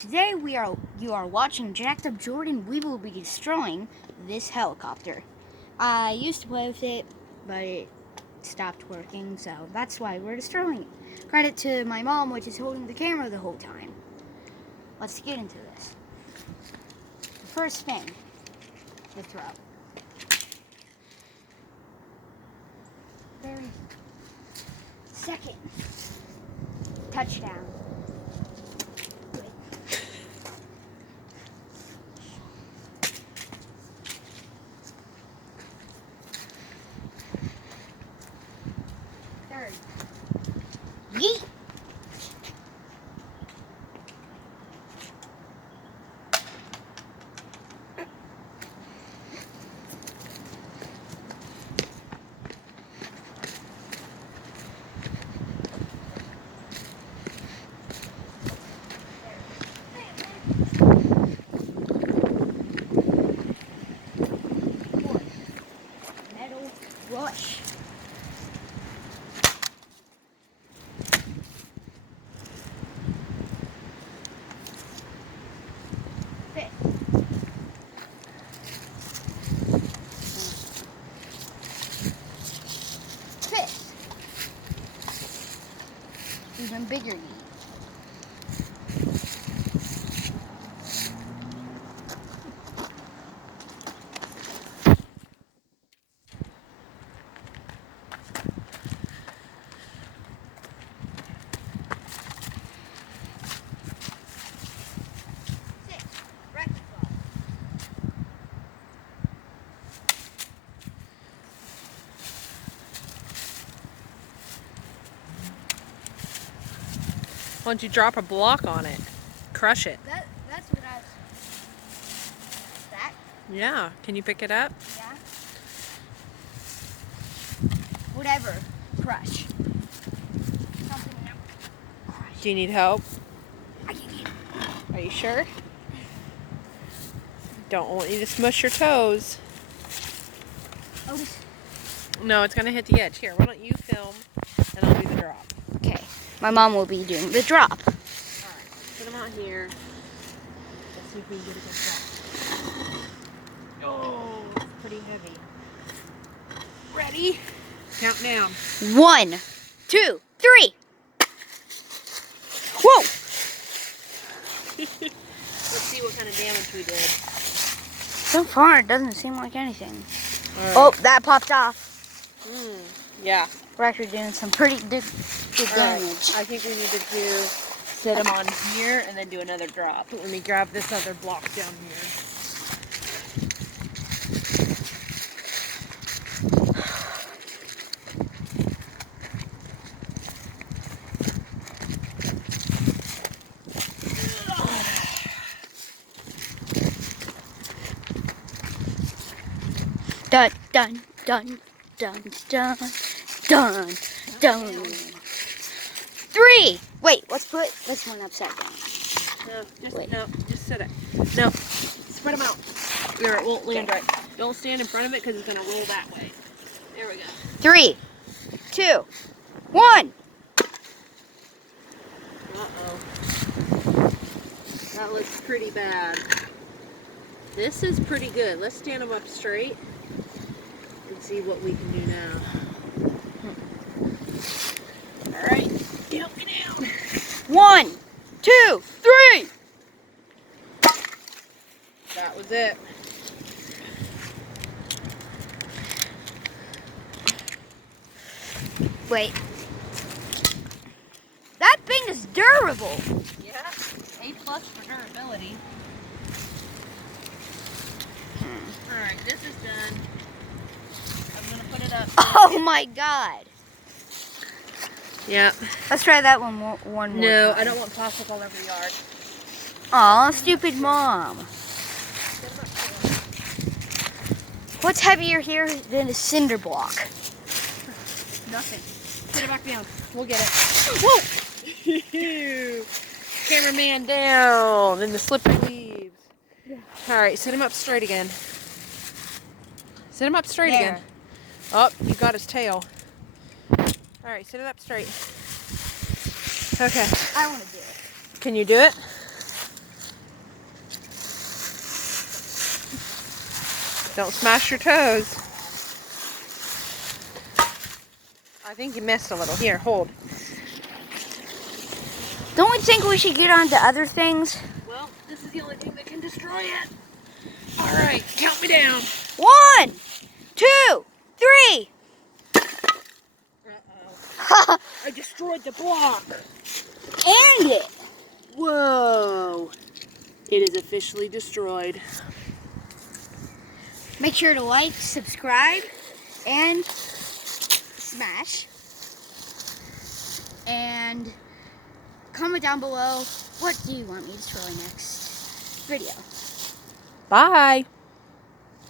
Today you are watching Jacked Up Jordan. We will be destroying this helicopter. I used to play with it, but it stopped working, so that's why we're destroying it. Credit to my mom, which is holding the camera the whole time. Let's get into this. The first thing, the throw. Very second, touchdown. Third, yeet. Metal rush. Fifth. Fifth. Even bigger yeet. Sixth. Breakfast ball. Why don't you drop a block on it? Crush it. That's what I was. That? Yeah. Can you pick it up? Yeah. Whatever. Crush. Something that crush. Do you need help? I can get it. Are you sure? Don't want you to smush your toes. Oh, this. No, it's gonna hit the edge. Here, why don't you film and I'll do the drop. Okay. My mom will be doing the drop. Alright, put them out here. Let's see if we can get a good drop. Oh, it's pretty heavy. Ready? Count down. 1, 2, 3. Whoa! Let's see what kind of damage we did. So far, it doesn't seem like anything. All right. Oh, that popped off. Yeah. We're actually doing some pretty good All right. damage. I think we need to set them on here and then do another drop. Let me grab this other block down here. Dun, dun, dun, dun, dun, dun, dun. 3. Wait, let's put this one upside down. Just set it. No, spread them out. There, it won't land right. Don't stand in front of it because it's going to roll that way. There we go. 3, 2, 1. Uh-oh. That looks pretty bad. This is pretty good. Let's stand them up straight and see what we can do now. All right, get down. 1, 2, 3. That was it. Wait. That thing is durable. Yeah, A+ for durability. All right, this is done. I'm gonna put it up. Oh my god. Yeah. Let's try that one more No, time. I don't want plastic all over the yard. Aw, stupid mom. What's heavier here than a cinder block? Nothing. Put it back down. We'll get it. Whoa! Cameraman down in the slippery leaves. Yeah. All right, sit him up straight again. Sit him up straight There. again. Oh, you got his tail. All right, sit it up straight. Okay. I want to do it. Can you do it? Don't smash your toes. I think you missed a little. Here, hold. Don't we think we should get on to other things? Well, this is the only thing that can destroy it. All right, count me down. 1, 2, 3. Uh-oh. I destroyed the block. And it. Whoa. It is officially destroyed. Make sure to like, subscribe, and smash. And comment down below, what do you want me to destroy next video? Bye.